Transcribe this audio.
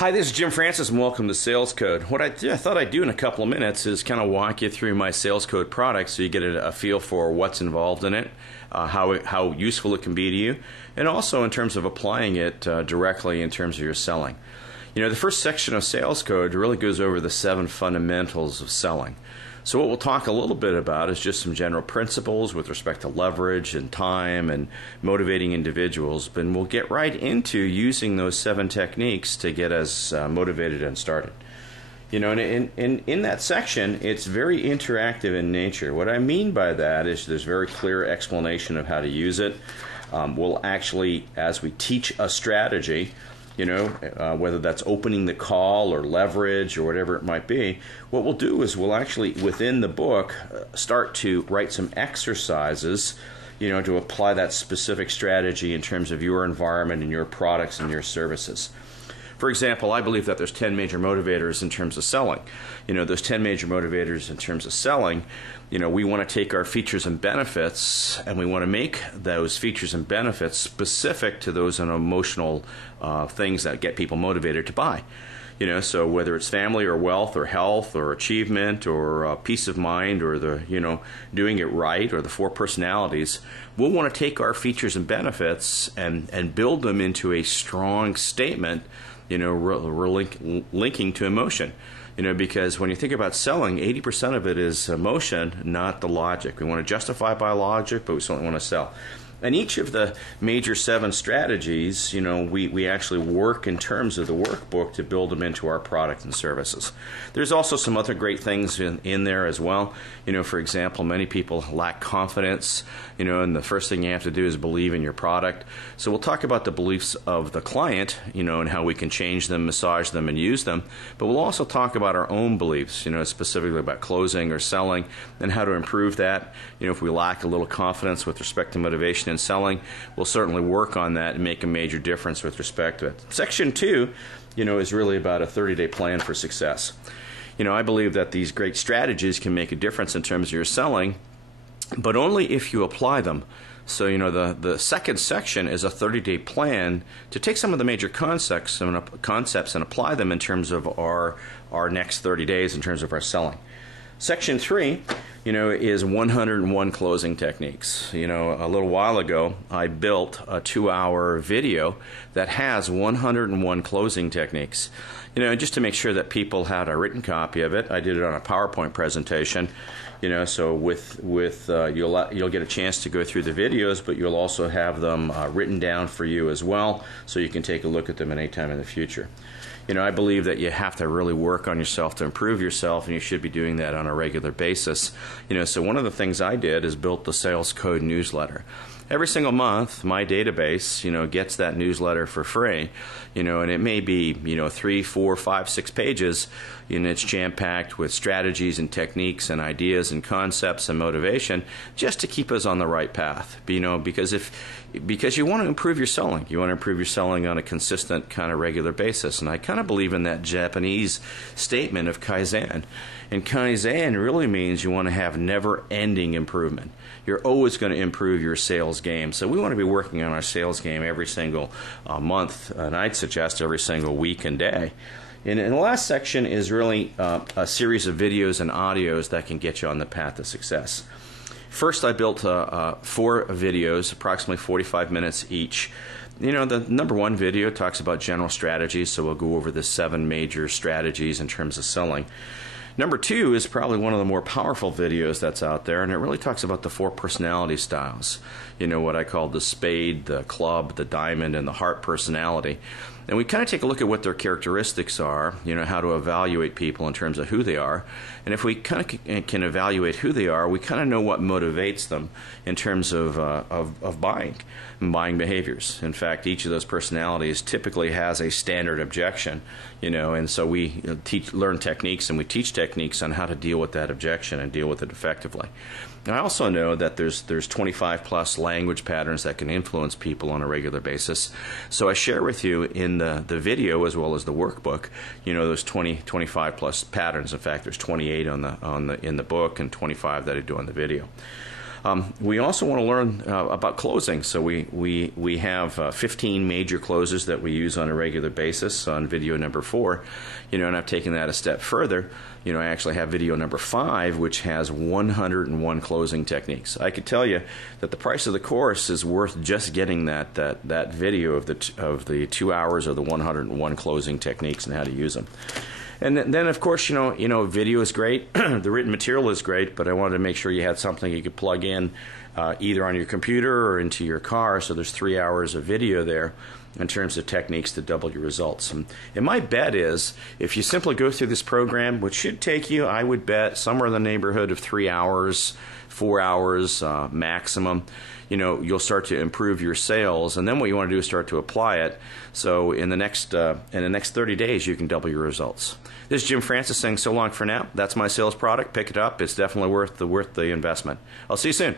Hi, this is Jim Francis, and welcome to Sales Code. What I thought I'd do in a couple of minutes is kind of walk you through my Sales Code product so you get a feel for what's involved in it, how useful it can be to you, and also in terms of applying it directly in terms of your selling. You know, the first section of Sales Code really goes over the 7 fundamentals of selling. So what we'll talk a little bit about is just some general principles with respect to leverage and time and motivating individuals, but we'll get right into using those 7 techniques to get us motivated and started. You know, and in that section, it's very interactive in nature. What I mean by that is there's very clear explanation of how to use it. We'll actually, as we teach a strategy, you know, whether that's opening the call or leverage or whatever it might be, what we'll do is we'll actually, within the book, start to write some exercises, you know, to apply that specific strategy in terms of your environment and your products and your services. For example, I believe that there's 10 major motivators in terms of selling. You know, those 10 major motivators in terms of selling, you know, we want to take our features and benefits and we want to make those features and benefits specific to those emotional things that get people motivated to buy. You know, so whether it's family or wealth or health or achievement or peace of mind or the, you know, doing it right or the 4 personalities, we'll want to take our features and benefits and build them into a strong statement, you know, linking to emotion. You know, because when you think about selling, 80% of it is emotion, not the logic. We want to justify by logic, but we certainly want to sell. And each of the major 7 strategies, you know, we actually work in terms of the workbook to build them into our product and services. There's also some other great things in there as well. You know, for example, many people lack confidence, you know, and the first thing you have to do is believe in your product. So we'll talk about the beliefs of the client, you know, and how we can change them, massage them, and use them. But we'll also talk about our own beliefs, you know, specifically about closing or selling and how to improve that. You know, if we lack a little confidence with respect to motivation and selling, we'll certainly work on that and make a major difference with respect to it. Section 2, you know, is really about a 30-day plan for success. You know, I believe that these great strategies can make a difference in terms of your selling, but only if you apply them. So, you know, the second section is a 30-day plan to take some of the major concepts and apply them in terms of our next 30 days in terms of our selling. Section 3, you know, is 101 closing techniques. You know, a little while ago, I built a 2-hour video that has 101 closing techniques. You know, just to make sure that people had a written copy of it, I did it on a PowerPoint presentation. You know, so you'll get a chance to go through the videos, but you'll also have them written down for you as well, so you can take a look at them at any time in the future. You know, I believe that you have to really work on yourself to improve yourself, and you should be doing that on a regular basis. You know, so one of the things I did is built the Sales Code newsletter. Every single month, my database, you know, gets that newsletter for free, you know, and it may be, you know, 3, 4, 5, 6 pages, and it's jam-packed with strategies and techniques and ideas and concepts and motivation just to keep us on the right path. You know, because you want to improve your selling. You want to improve your selling on a consistent kind of regular basis. And I kind of believe in that Japanese statement of Kaizen. And Kaizen really means you want to have never-ending improvement. You're always going to improve your sales game. So we want to be working on our sales game every single month, and I'd suggest every single week and day. And the last section is really a series of videos and audios that can get you on the path to success. First, I built 4 videos, approximately 45 minutes each. You know, the number 1 video talks about general strategies, so we'll go over the 7 major strategies in terms of selling. Number 2 is probably one of the more powerful videos that's out there, and it really talks about the 4 personality styles. You know, what I call the spade, the club, the diamond, and the heart personality. And we kind of take a look at what their characteristics are, you know, how to evaluate people in terms of who they are. And if we kind of can evaluate who they are, we kind of know what motivates them in terms of buying and buying behaviors. In fact, each of those personalities typically has a standard objection, you know, and so we learn techniques and we teach techniques on how to deal with that objection and deal with it effectively. And I also know that there's 25 plus language patterns that can influence people on a regular basis. So I share with you in the video as well as the workbook, you know, those 25 plus patterns. In fact, there's 28 in the book and 25 that I do on the video. We also want to learn about closing. So we have 15 major closes that we use on a regular basis on video number 4. And I've taken that a step further. I actually have video number 5, which has 101 closing techniques. I could tell you that the price of the course is worth just getting that video of the 2 hours of the 101 closing techniques and how to use them. And then of course, video is great. The written material is great, but I wanted to make sure you had something you could plug in either on your computer or into your car. So there's 3 hours of video there in terms of techniques to double your results. And my bet is if you simply go through this program, which should take you, I would bet, somewhere in the neighborhood of 3 hours, 4 hours maximum, you'll start to improve your sales. And then what you want to do is start to apply it. So in the next 30 days, you can double your results. This is Jim Francis saying so long for now. That's my sales product. Pick it up. It's definitely worth the investment. I'll see you soon.